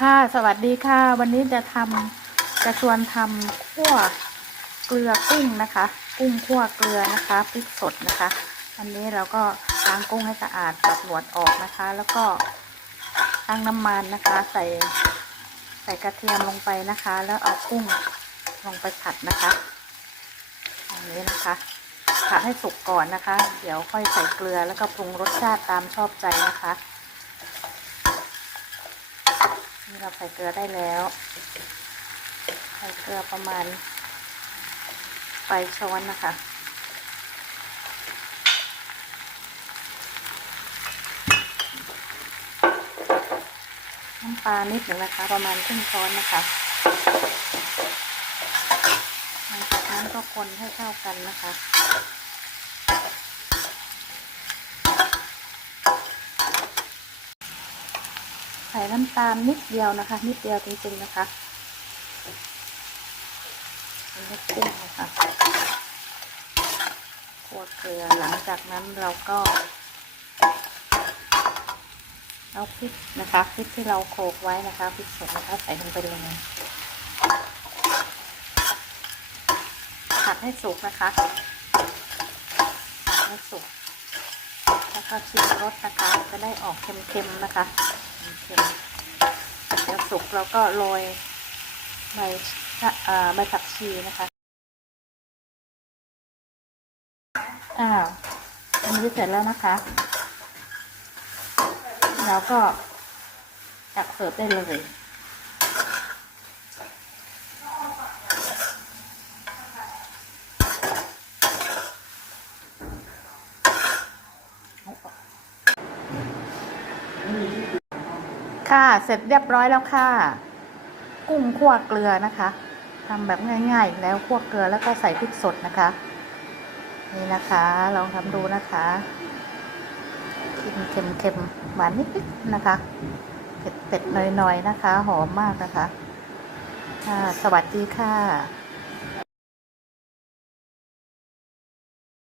ค่ะ สวัสดีค่ะ วันนี้จะทำจะชวนทำคั่วเกลือกุ้งนะคะ กุ้งคั่วเกลือนะคะพริกสดนะคะ อันนี้เราก็ล้างกุ้งให้สะอาดตัดหนวดออกนะคะ แล้วก็ตั้งน้ำมันนะคะ ใส่ใส่กระเทียมลงไปนะคะ แล้วเอากุ้งลงไปผัดนะคะอันนี้นะคะผัดให้สุกก่อนนะคะ เดี๋ยวค่อยใส่เกลือแล้วก็ปรุงรสชาติตามชอบใจนะคะ นี่เราใส่เกลือได้แล้ว ใส่เกลือประมาณไปช้อนนะคะ น้ำปลานิดหนึ่งนะคะ ประมาณครึ่งช้อนนะคะหลังจากนั้นก็คนให้เข้ากันนะคะ ส่น้ำตาลนิดเดียวนะคะ นิดเดียวจริงๆนะคะนนี้กุ้งนะคะคั่วเกลือหลังจากนั้นเราก็เอาพริกนะคะพริกที่เราโขลกไว้นะคะพริกสดนะคะใส่ลงไปเลยผัดให้สุกนะคะผัดให้สุก แล้วก็ชิมรสนะคะจะได้ออกเค็มๆนะคะเค็มเดี๋ยวสุกเราก็โรยใบชะอ่อใบผักชีนะคะอ่าอันนี้เสร็จแล้วนะคะเราก็ตักเสิร์ฟได้เลย ค่ะ เสร็จเรียบร้อยแล้วค่ะ กุ้งคั่วเกลือนะคะทำแบบง่ายๆ แล้วคั่วเกลือแล้วก็ใส่พริกสดนะคะ นี่นะคะ ลองทำดูนะคะกินเค็มๆหวานนิดๆนะคะเผ็ดๆหน่อยๆนะคะ หอมมากนะคะ ค่ะ สวัสดีค่ะ